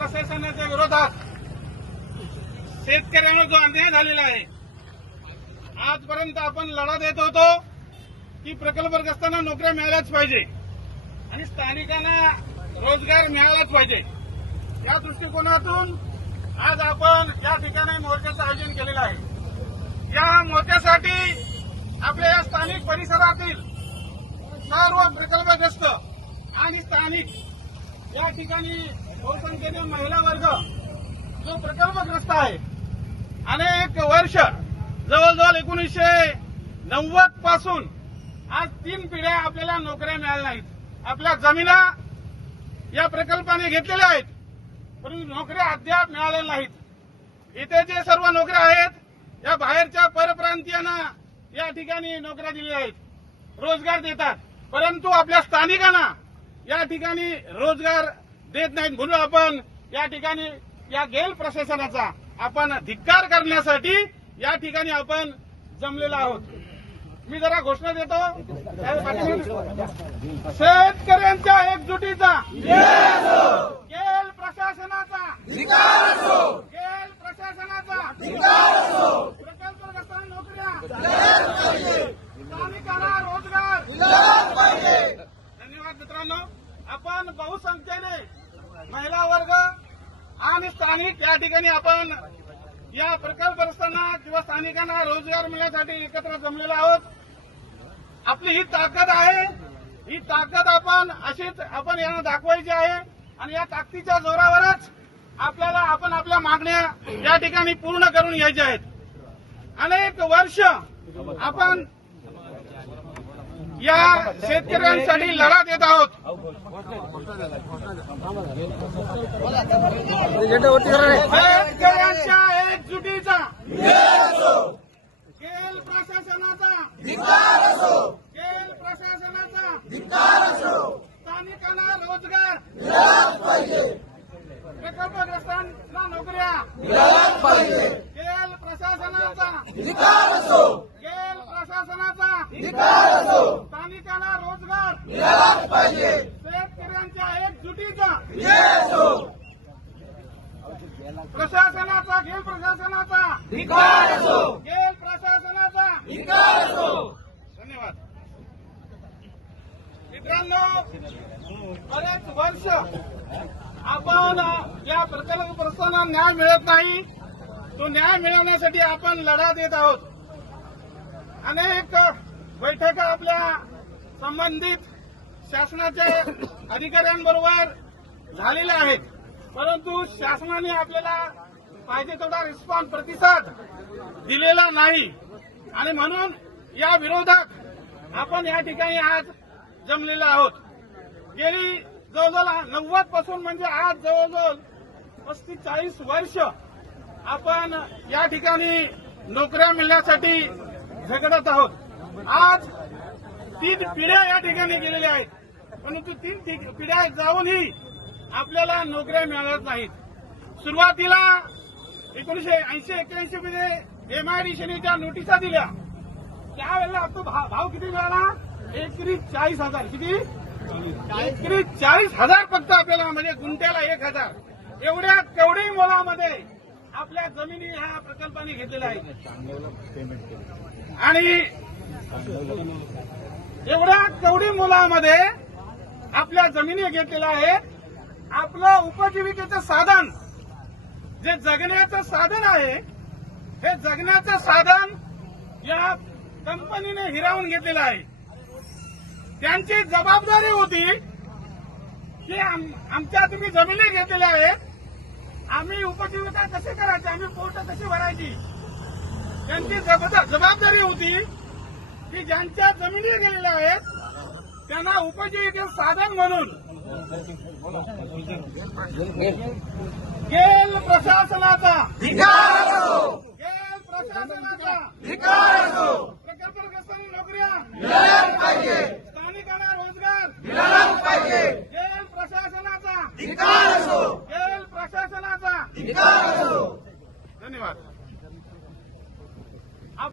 प्रशासनाच्या विरोधात शेतकऱ्यांवर जो अन्याय झालेला आहे आजपर्यंत आपण लढा देत होतो की प्रकल्पग्रस्तांना नोकऱ्या मिळाल्याच पाहिजे आणि स्थानिकांना रोजगार मिळालाच पाहिजे. या दृष्टिकोनातून आज आपण या ठिकाणी मोर्चाचं आयोजन केलेलं आहे. या मोर्चासाठी आपल्या या स्थानिक परिसरातील सर्व प्रकल्पग्रस्त आणि स्थानिक या ठिकाणी बहुसंख्येने महिला वर्ग जो प्रकल्पग्रस्त आहे. अनेक वर्ष जवळजवळ एकोणीसशे नव्वदपासून आज तीन पिढ्या आपल्याला नोकऱ्या मिळाल्या नाहीत. आपल्या जमिना या प्रकल्पाने घेतलेल्या आहेत परंतु नोकऱ्या अद्याप मिळालेल्या नाहीत. इथे जे सर्व नोकऱ्या आहेत या बाहेरच्या परप्रांतीयांना या ठिकाणी नोकऱ्या दिलेल्या आहेत. रोजगार देतात. परंतु आपल्या स्थानिकांना या ठिकाणी रोजगार देत नाहीत. म्हणून आपण या ठिकाणी या गेल प्रशासनाचा आपण धिक्कार करण्यासाठी या ठिकाणी आपण जमलेलो आहोत. मी जरा घोषणा देतो. शेतकऱ्यांच्या एकजुटीचा गेल प्रशासनाचा गेल प्रशासनाचा प्रकल्पग्रस्तांना नोकऱ्या स्थानिकांना रोजगार. धन्यवाद मित्रांनो. आपण बहुसंख्येने महिला वर्ग आणि स्थानिक या ठिकाणी आपण या प्रकल्पग्रस्तांना किंवा स्थानिकांना रोजगार मिळण्यासाठी एकत्र जमलेलो आहोत. आपली ही ताकद आहे. ही ताकद आपण अशीच आपण यांना दाखवायची आहे. आणि या ताकदीच्या जोरावरच आपल्याला आपण आपल्या मागण्या या ठिकाणी पूर्ण करून घ्यायच्या आहेत. अनेक वर्ष आपण या शेतकऱ्यांसाठी लढा देत आहोत. शेतकऱ्यांच्या एकजुटीचा केल प्रशासनाचा केल प्रशासनाचा स्थानिकांना रोजगार प्रकल्पग्रस्तांना नोकऱ्या केल प्रशासनाचा केल प्रशासनाचा स्थानिकांना रोजगार शेतकऱ्यांच्या एकजुटीचा प्रशासनाचा गेल प्रशासनाचा. गेल प्रशासनाचा. धन्यवाद. मित्रांनो बरेच वर्ष आपण या प्रकल्पग्रस्तांना न्याय मिळत नाही. तो न्याय मिळवण्यासाठी आपण लढा देत आहोत. अनेक बैठका आपल्या संबंधित शासनाच्या अधिकाऱ्यांबरोबर झालेल्या आहेत. परंतु शासनाने आपल्याला पाहिजे तेवढा रिस्पॉन्स प्रतिसाद दिलेला नाही. आणि म्हणून या विरोधात आपण या ठिकाणी आज जमलेलो आहोत. गेली जवळजवळ नव्वदपासून म्हणजे आज जवळजवळ पस्तीस चाळीस वर्ष आपण या ठिकाणी नोकऱ्या मिळण्यासाठी झगडत आहोत. आज तीन पिढ्या या ठिकाणी गेलेल्या आहेत. परंतु तीन पिढ्या जाऊनही आपल्याला नोकऱ्या मिळत नाहीत. सुरुवातीला एकोणीशे ऐंशी एक्क्याऐंशी मध्ये एमआयडीसीच्या नोटिसा दिल्या. त्यावेळेला आपला भाव भाव किती मिळाला? एकरी चाळीस हजार. किती? एकरी चाळीस हजार फक्त आपल्याला म्हणजे गुंट्याला एक हजार. एवढ्या केवढी मोलामध्ये आपल्या जमिनी ह्या प्रकल्पाने घेतलेल्या आहेत. आणि एवढ्या केवढी मुलामध्ये जमिनी घेतलेल्या आहेत. आपलं उपजीविकेचं साधन जे जगण्याचं साधन आहे हे जगण्याचं साधन या कंपनीने हिरावून घेतलेलं आहे. त्यांची जबाबदारी होती की आम- आमच्या तुम्ही जमिनी घेतलेल्या आहेत. आम्ही उपजीविका कशी करायची? आम्ही पोट कशी भरायची? त्यांची जबाबदा- जबाबदारी होती की ज्यांच्या जमिनी गेलेल्या आहेत त्यांना उपजीविके साधन म्हणून. गेल प्रशासनाचा. गेल प्रशासनाचा. प्रकल्पग्रस्तांनी नोकऱ्या. स्थानिकांना रोजगार. गेल प्रशासनाचा. गेल प्रशासनाचा. धन्यवाद.